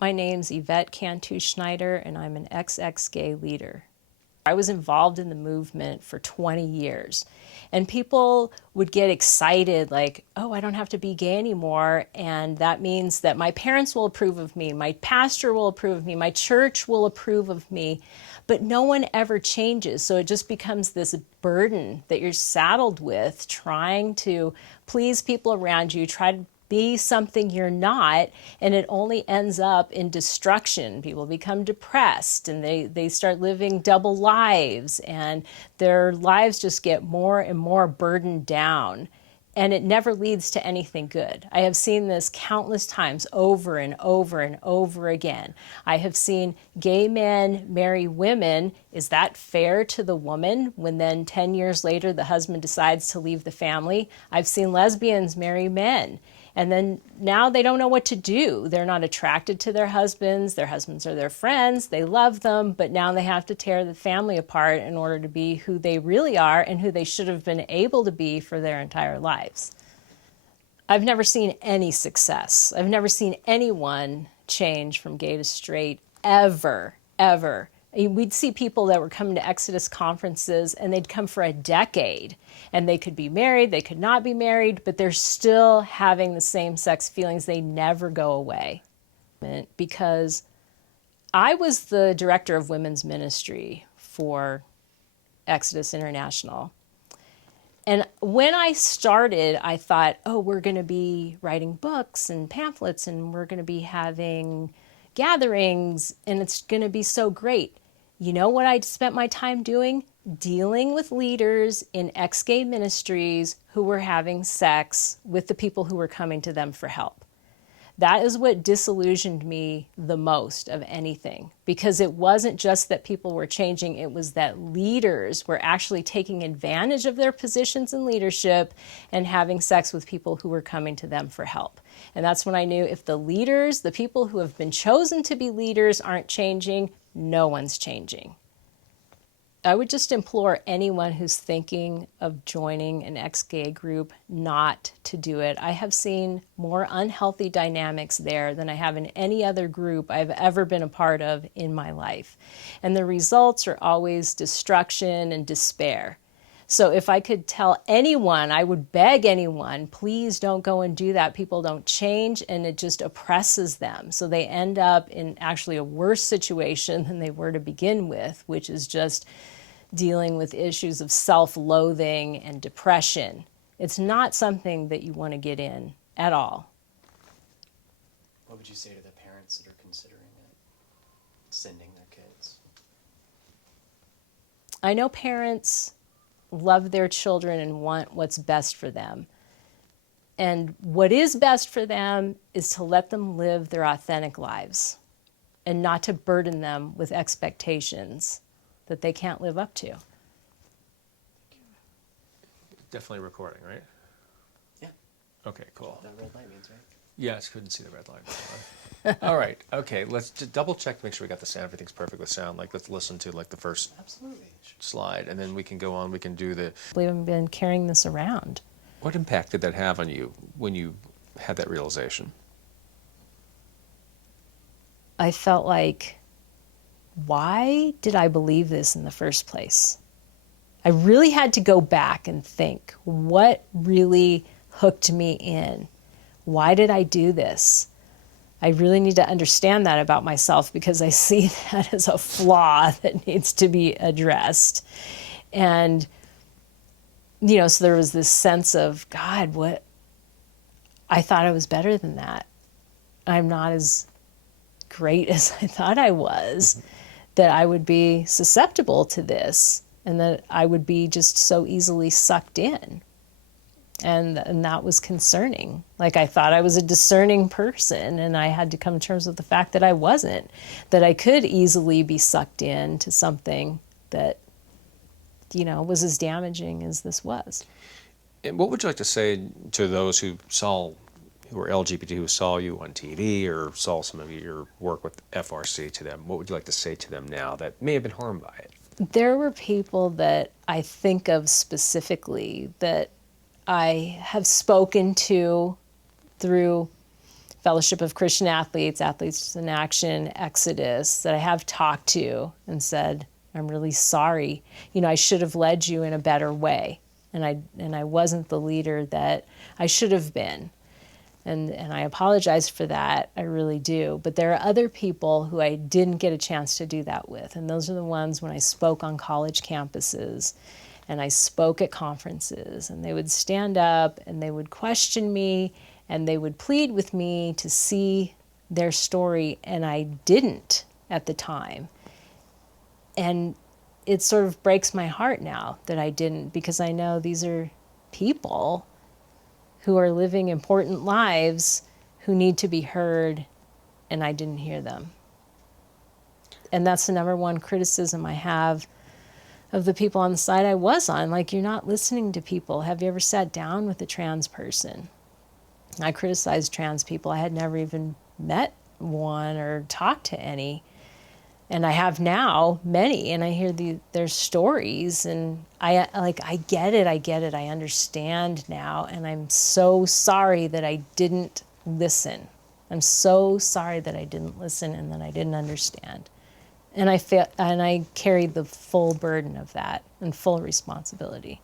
My name's Yvette Cantu Schneider, and I'm an ex-gay leader. I was involved in the movement for 20 years, and people would get excited like, oh, I don't have to be gay anymore, and that means that my parents will approve of me, my pastor will approve of me, my church will approve of me, but no one ever changes. So it just becomes this burden that you're saddled with, trying to please people around you, try to be something you're not, and it only ends up in destruction. People become depressed, and they start living double lives, and their lives just get more and more burdened down, and it never leads to anything good. I have seen this countless times over and over and over again. I have seen gay men marry women. Is that fair to the woman when then 10 years later the husband decides to leave the family? I've seen lesbians marry men. And then now they don't know what to do. They're not attracted to their husbands are their friends, they love them, but now they have to tear the family apart in order to be who they really are and who they should have been able to be for their entire lives. I've never seen any success. I've never seen anyone change from gay to straight, ever, ever. We'd see people that were coming to Exodus conferences, and they'd come for a decade, and they could be married, they could not be married, but they're still having the same-sex feelings. They never go away. Because I was the director of women's ministry for Exodus International. And when I started, I thought, oh, we're going to be writing books and pamphlets, and we're going to be having gatherings, and it's going to be so great. You know what I spent my time doing? Dealing with leaders in ex-gay ministries who were having sex with the people who were coming to them for help. That is what disillusioned me the most of anything, because it wasn't just that people were changing, it was that leaders were actually taking advantage of their positions in leadership and having sex with people who were coming to them for help. And that's when I knew if the leaders, the people who have been chosen to be leaders, aren't changing, no one's changing. I would just implore anyone who's thinking of joining an ex-gay group not to do it. I have seen more unhealthy dynamics there than I have in any other group I've ever been a part of in my life. And the results are always destruction and despair. So if I could tell anyone, I would beg anyone, please don't go and do that. People don't change, and it just oppresses them. So they end up in actually a worse situation than they were to begin with, which is just dealing with issues of self-loathing and depression. It's not something that you want to get in at all. What would you say to the parents that are considering it, sending their kids? I know parents love their children and want what's best for them. And what is best for them is to let them live their authentic lives and not to burden them with expectations that they can't live up to. Definitely recording, right? Yeah. Okay, cool. That red light means, right? Yes, couldn't see the red line. All right, okay, let's just double check to make sure we got the sound. Everything's perfect with sound. Like, let's listen to like the first Absolutely. slide, and then we can go on, we can do the... I believe I've been carrying this around. What impact did that have on you when you had that realization? I felt like, why did I believe this in the first place? I really had to go back and think, what really hooked me in? Why did I do this? I really need to understand that about myself, because I see that as a flaw that needs to be addressed. And, you know, so there was this sense of, God, what? I thought I was better than that. I'm not as great as I thought I was, that I would be susceptible to this, and that I would be just so easily sucked in. And that was concerning. Like, I thought I was a discerning person, and I had to come to terms with the fact that I wasn't, that I could easily be sucked into something that, you know, was as damaging as this was. And what would you like to say to those who were LGBT, who saw you on TV or saw some of your work with FRC to them? What would you like to say to them now that may have been harmed by it? There were people that I think of specifically that I have spoken to through Fellowship of Christian Athletes, Athletes in Action, Exodus, that I have talked to and said, I'm really sorry. You know, I should have led you in a better way. And I wasn't the leader that I should have been. And I apologize for that. I really do. But there are other people who I didn't get a chance to do that with. And those are the ones when I spoke on college campuses and I spoke at conferences, and they would stand up and they would question me and they would plead with me to see their story, and I didn't at the time. And it sort of breaks my heart now that I didn't, because I know these are people who are living important lives who need to be heard, and I didn't hear them. And that's the number one criticism I have of the people on the side I was on. Like, you're not listening to people. Have you ever sat down with a trans person? I criticized trans people. I had never even met one or talked to any. And I have now many, and I hear their stories, and I get it, I understand now, and I'm so sorry that I didn't listen. I'm so sorry that I didn't listen and that I didn't understand. And I carried the full burden of that and full responsibility.